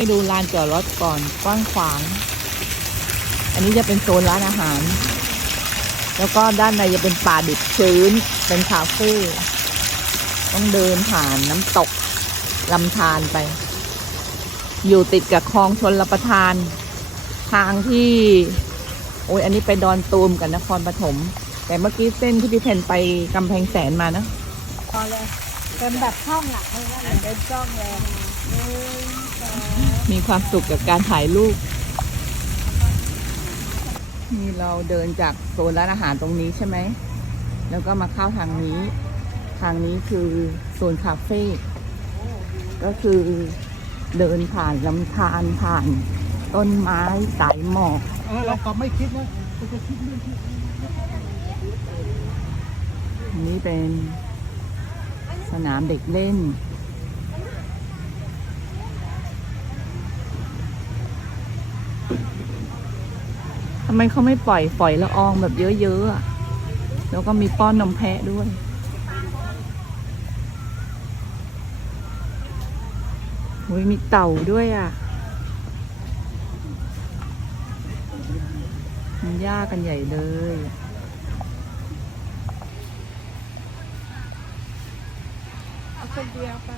ให้ดูลานจอดรถก่อนกว้างขวาง อันนี้จะเป็นโซนร้านอาหาร แล้วก็ด้านในจะเป็นป่าดิบชื้น เป็นคาเฟ่ต้องเดินผ่านน้ำตกลำธารไป อยู่ติดกับคลองชนรับประทาน ทางที่ โอ้ยอันนี้ไปดอนตูมกับนครปฐมแต่เมื่อกี้เส้นที่พี่เพนไปกำแพงแสนมานะพอเลยเป็นแบบช่องหลักเลยนะเป็นช่องเลยหนึ่งสอง มีความสุขกับการถ่ายรูปนี่เราเดินจากโซนร้านอาหารตรงนี้ใช่ไหม แล้วก็มาเข้าทางนี้ ทางนี้คือโซนคาเฟ่ ก็คือเดินผ่านลำธารผ่าน ต้นไม้สายหมอก เออเราก็ไม่คิดนะเราจะคิดเรื่องที่อันนี้เป็นสนามเด็กเล่นำไมเขาไม่ปล่อยฝอยละอองแบบเยอะๆอะแล้วก็มีป้อนนมแพะด้วยอุ้ยมีเต่าด้วยอะ มันย่ากันใหญ่เลย เอาคนเดียวไป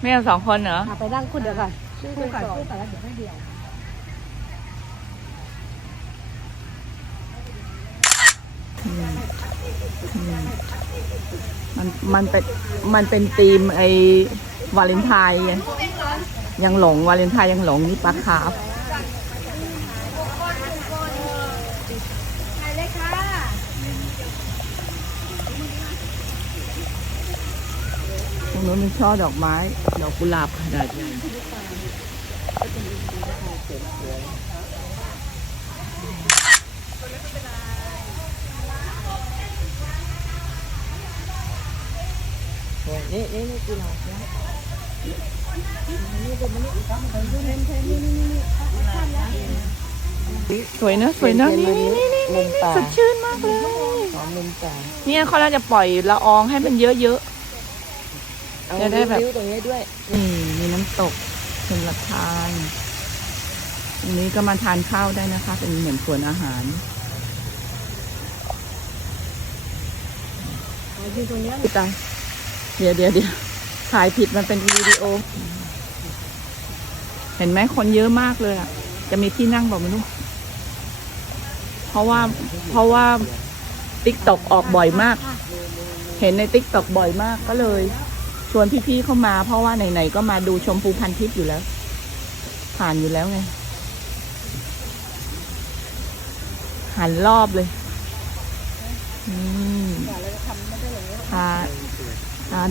ไม่เอาสองคนเหรอไปนั่งคุณเดียวก่อนคู่ก่อนคู่ก่อนแล้วเดี๋ยวไม่เดียว มันมันเป็นมันเป็นธีมไอวาเลนไทน์ไงยังหลงวาเลนไทน์ยังหลงนี่ปลาคาร์ฟตรงนู้นมีช่อดอกไม้ ดอกกุหลาบขนาดใหญ่ นี่นี่นี่กุหลาบนะสวยนะสวยนะนี่นี่นี่นี่นี่สดชื่นมากเลยเนี่ยเขาน่าจะปล่อยละอองให้มันเยอะเยอาจะได้แบบตรงนี้ด้วยนี่มีน้ำตกเป็นละทานตรงนี้ก็มาทานข้าวได้นะคะ เป็นเหมือนสวนอาหารยืนตรงนี้ตาย เดี๋ยวเดี๋ยวเดี๋ยวถ่ายผิดมันเป็นวิดีโอ เห็นไหมคนเยอะมากเลยอะ จะมีที่นั่งบอกไม่รู้เพราะว่าเพราะว่าติ๊กตอกออกบ่อยมาก เห็นในติ๊กตอกบ่อยมากก็เลย ชวนพี่ๆเข้ามา เพราะว่าไหนๆก็มาดูชมพูพันทิพย์อยู่แล้ว ผ่านอยู่แล้วไง หันรอบเลย อืมพาพา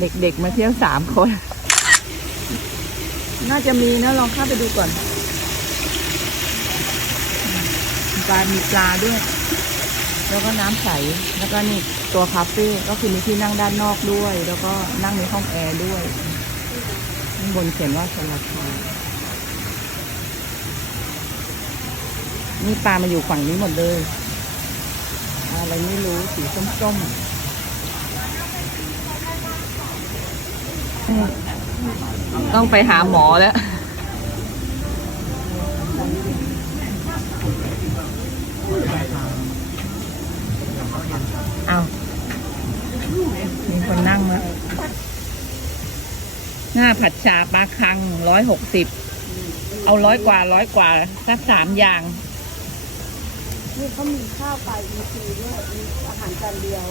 เด็กๆมาเที่ยวสามคน น่าจะมีนะลองเข้าไปดูก่อนปลามีปลาด้วย แล้วก็น้ำใส แล้วก็นี่ตัวคาเฟ่ก็คือมีที่นั่งด้านนอกด้วย แล้วก็นั่งในห้องแอร์ด้วยข้างบนเขียนว่าสลัดทองนี่ปลามาอยู่ฝั่งนี้หมดเลย อะไรไม่รู้สีส้มๆ ต้องไปหาหมอแล้วเอามีคนนั่งแล้วหน้าผัดชาปลาคังร้อยหกสิบ เอาร้อยกว่าร้อยกว่า สักสามอย่าง นี่เขามีข้าวปลาอินทรีด้วยมีอาหารจานเดียว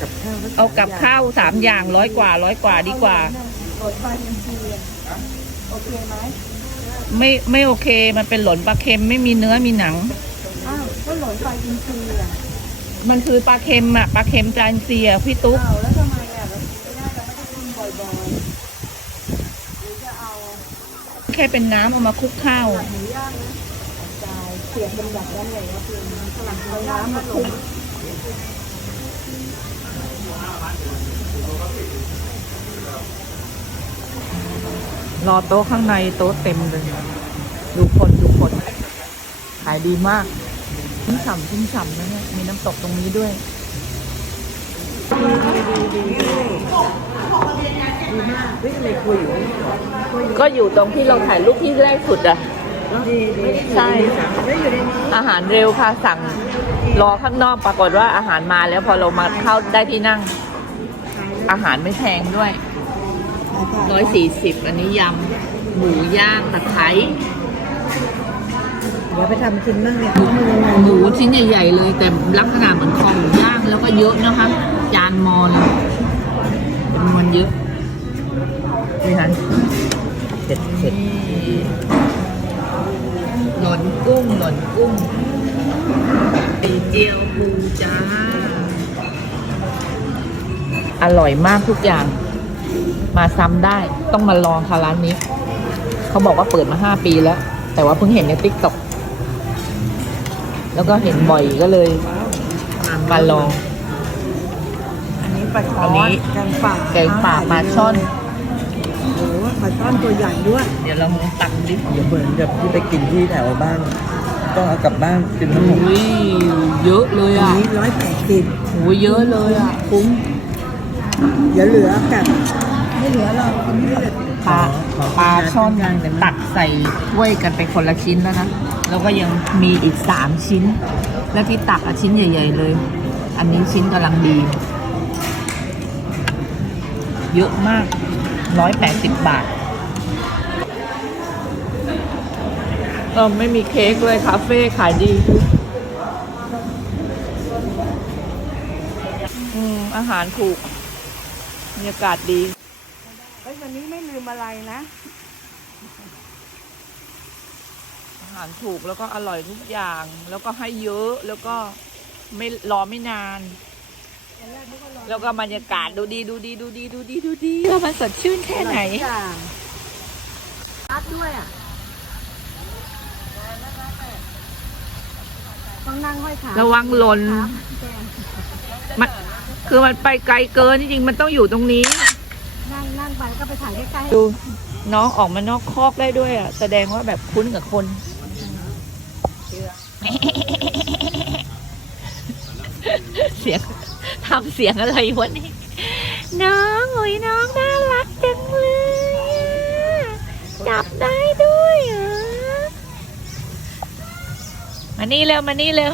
กับข้าวก็เอากับข้าวสามอย่างร้อยกว่าร้อยกว่าดีกว่าโรยปลาอินทรีย์โอเคไหมไม่ไม่โอเค มันเป็นหล่นปลาเค็มไม่มีเนื้อมีหนัง อ้าวก็หลนปลาอินทรีย์อะมันคือปลาเค็มอะปลาเค็มจานเซียพี่ตุ๊กอ้าวแล้วทำไมอะเราไม่ได้เราไม่ได้กินบ่อยๆหรือจะเอาแค่เป็นน้ำเอามาคลุกข้าว หมูย่างนะจายเสียบเป็นแบบนั้นเลยว่าเป็นฝรั่งเอาน้ำมาคลุก รอโต๊ะข้างในโต๊ะเต็มเลย ดูคนดูคน ขายดีมากชิ้มฉ่ำชิ้มฉ่ำนะเนี่ยมีน้ำตกตรงนี้ด้วยก็อยู่ตรงที่เราถ่ายรูปที่แรกสุดอะใช่อาหารเร็วค่ะสั่ง รอข้างนอกปรากฏว่าอาหารมาแล้วพอเรามาเข้าได้ที่นั่ง อาหารไม่แพงด้วยร้อยสี่สิบอันนี้ยำหมูย่างตะไคร้เดี๋ยวไปทำกินบ้างเนี่ยหมูชิ้นใหญ่ๆเลย แต่ลักษณะเหมือนคอหมูย่างแล้วก็เยอะนะคะ จานมอเลยจำนวนเยอะนี่ฮะเผ็ดเผ็ด หล่นกุ้งหล่นกุ้งไข่เจียวปูจ้า อร่อยมากทุกอย่าง มาซ้ำได้ต้องมาลองค่ะร้านนี้ เขาบอกว่าเปิดมาห้าปีแล้ว แต่ว่าเพิ่งเห็นในติ๊กต็อกแล้วก็เห็นบ่อยก็เลยมาลอง อันนี้ปลาช่ออันนี้นแกงป่าแกงป่าปลาช่อนโอ้ โหปลาช่อนตัวใหญ่ด้วย เดี๋ยวเรามาตักดิอย่าเหมือนกับที่ไปกินที่แถวบ้านต้องเอากลับบ้านกินทั้งหมดอุ้ยเยอะเลยอันอะนี้ร้อยแปดสิบโอ้ยเยอะเลยอะคุ้มอย่าเหลือกับไม่เหลือเรากินไม่เหลือปลาปลาช่อนตักใส่ถ้วยกันไปคนละชิ้นแล้วนะ แล้วก็ยังมีอีกสามชิ้น แล้วที่ตักอะชิ้นใหญ่ ๆ เลย อันนี้ชิ้นกำลังดี เยอะมาก ร้อยแปดสิบบาทเออไม่มีเค้กเลยคาเฟ่ขายดีอืมอาหารถูกบรรยากาศดีเฮ้ยวันนี้ไม่ลืมอะไรนะ อาหารถูกแล้วก็อร่อยทุกอย่าง แล้วก็ให้เยอะแล้วก็ไม่รอไม่นาน แล้วก็บรรยากาศดูดีดูดีดูดีดูดีดูดีแล้วมันสดชื่นแค่ไหนอัดด้วยอะต้องนั่งห้อยขาระวังหล่นมันคือมันไปไกลเกินจริงๆมันต้องอยู่ตรงนี้ นั่งนั่งไปแล้วก็ไปถ่ายใกล้ดูน้องออกมานอกคอกได้ด้วยอะ แสดงว่าแบบคุ้นกับคนเสียง ทำเสียงอะไรวะนี่น้องโอ้ยน้องน่ารักจังเลยอะจับได้ด้วยเหรอมานี่เร็วมานี่เร็ว